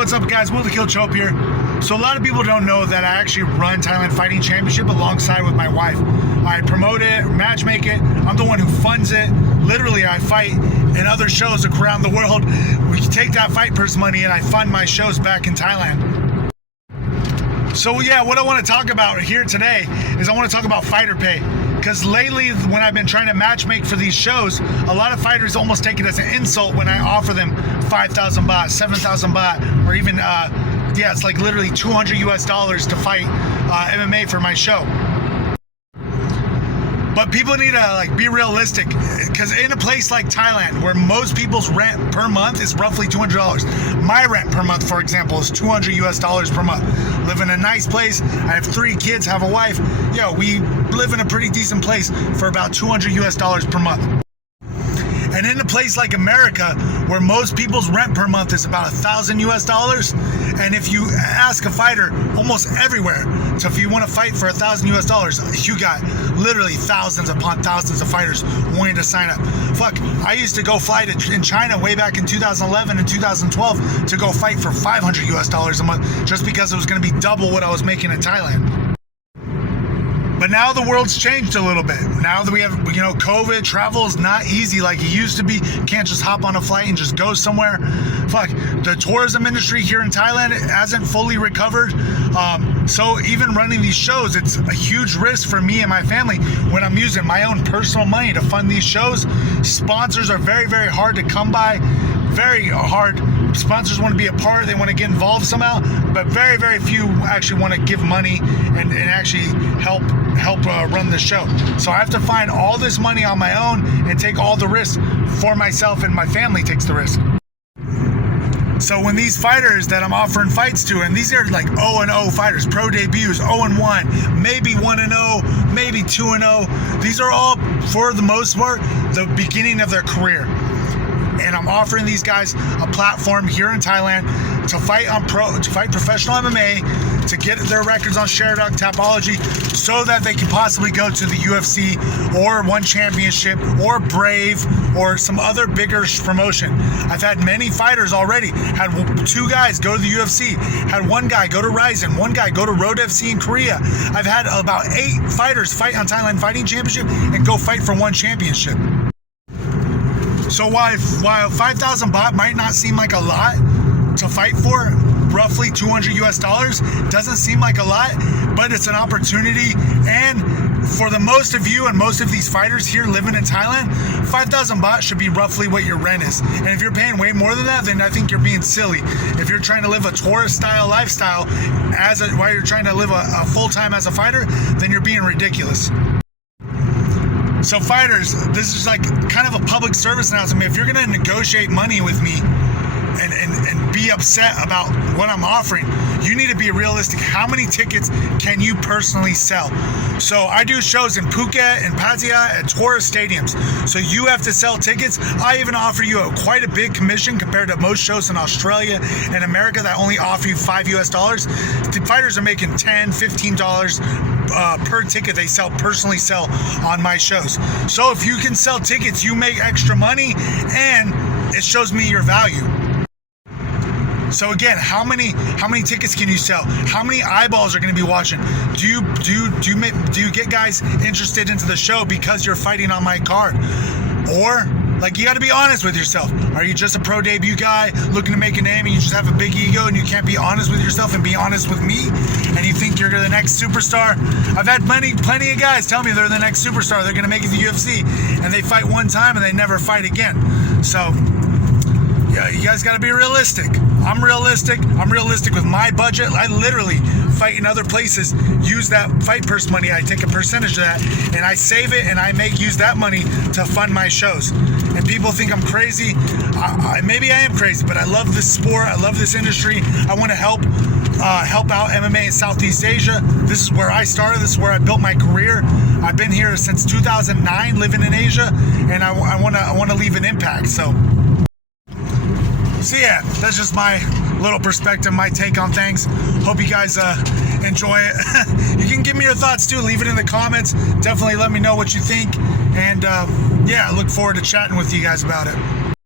what's up guys, Will the Kill Chope here. So a lot of people don't know that I actually run Thailand Fighting Championship alongside with my wife. I promote it, matchmake it, I'm the one who funds it. Literally I fight in other shows around the world. We take that fight purse money and I fund my shows back in Thailand. So yeah, what I want to talk about here today is I want to talk about fighter pay. Because lately, when I've been trying to matchmake for these shows, a lot of fighters almost take it as an insult when I offer them 5,000 baht, 7,000 baht, or even, it's like literally $200 to fight MMA for my show. But people need to be realistic, because in a place like Thailand, where most people's rent per month is roughly $200, my rent per month, for example, is $200 per month. Live in a nice place. I have 3 kids, have a wife. We live in a pretty decent place for about $200 per month. And in a place like America, where most people's rent per month is about $1,000, and if you ask a fighter almost everywhere, so if you want to fight for $1,000, you got literally thousands upon thousands of fighters wanting to sign up. Fuck, I used to go fly in China way back in 2011 and 2012 to go fight for $500 a month, just because it was going to be double what I was making in Thailand. But now the world's changed a little bit. Now that we have, COVID, travel is not easy like it used to be. Can't just hop on a flight and just go somewhere. Fuck, the tourism industry here in Thailand hasn't fully recovered. So even running these shows, it's a huge risk for me and my family when I'm using my own personal money to fund these shows. Sponsors are very, very hard to come by. Very hard. Sponsors want to be a part, they want to get involved somehow, but very, very few actually want to give money and actually help run the show. So I have to find all this money on my own and take all the risks for myself, and my family takes the risk. So when these fighters that I'm offering fights to, and these are like 0-0 fighters, pro debuts, 0-1, maybe 1-0, maybe 2-0, these are all, for the most part, the beginning of their career. And I'm offering these guys a platform here in Thailand to fight professional MMA, to get their records on Sharedog, Tapology, so that they can possibly go to the UFC or One Championship or Brave or some other bigger promotion. I've had many fighters already. Had 2 guys go to the UFC, had 1 guy go to Ryzen, 1 guy go to Road FC in Korea. I've had about 8 fighters fight on Thailand Fighting Championship and go fight for One Championship. So while 5,000 baht might not seem like a lot to fight for, roughly $200 doesn't seem like a lot, but it's an opportunity. And for the most of you and most of these fighters here living in Thailand, 5,000 baht should be roughly what your rent is. And if you're paying way more than that, then I think you're being silly. If you're trying to live a tourist style lifestyle while you're trying to live a full-time as a fighter, then you're being ridiculous. So fighters, this is like kind of a public service announcement. If you're going to negotiate money with me and be upset about what I'm offering, you need to be realistic. How many tickets can you personally sell? So I do shows in Phuket and Pattaya at tourist stadiums. So you have to sell tickets. I even offer you quite a big commission compared to most shows in Australia and America that only offer you $5. The fighters are making $10, $15 per ticket they personally sell on my shows. So if you can sell tickets, you make extra money and it shows me your value. So again, how many tickets can you sell? How many eyeballs are going to be watching? Do you get guys interested into the show because you're fighting on my card? Or you got to be honest with yourself. Are you just a pro debut guy looking to make a name and you just have a big ego and you can't be honest with yourself and be honest with me, and you think you're the next superstar? I've had plenty of guys tell me they're the next superstar, they're going to make it to the UFC, and they fight one time and they never fight again. So yeah, you guys got to be realistic. I'm realistic with my budget. I literally fight in other places, use that fight purse money, I take a percentage of that and I save it and I use that money to fund my shows. And people think I'm crazy. Maybe I am crazy, but I love this sport, I love this industry. I want to help out MMA in Southeast Asia. This is where I started, this is where I built my career. I've been here since 2009 living in Asia, and I want to leave an impact. So yeah, that's just my little perspective, my take on things. Hope you guys enjoy it. You can give me your thoughts too, leave it in the comments. Definitely let me know what you think, and I look forward to chatting with you guys about it.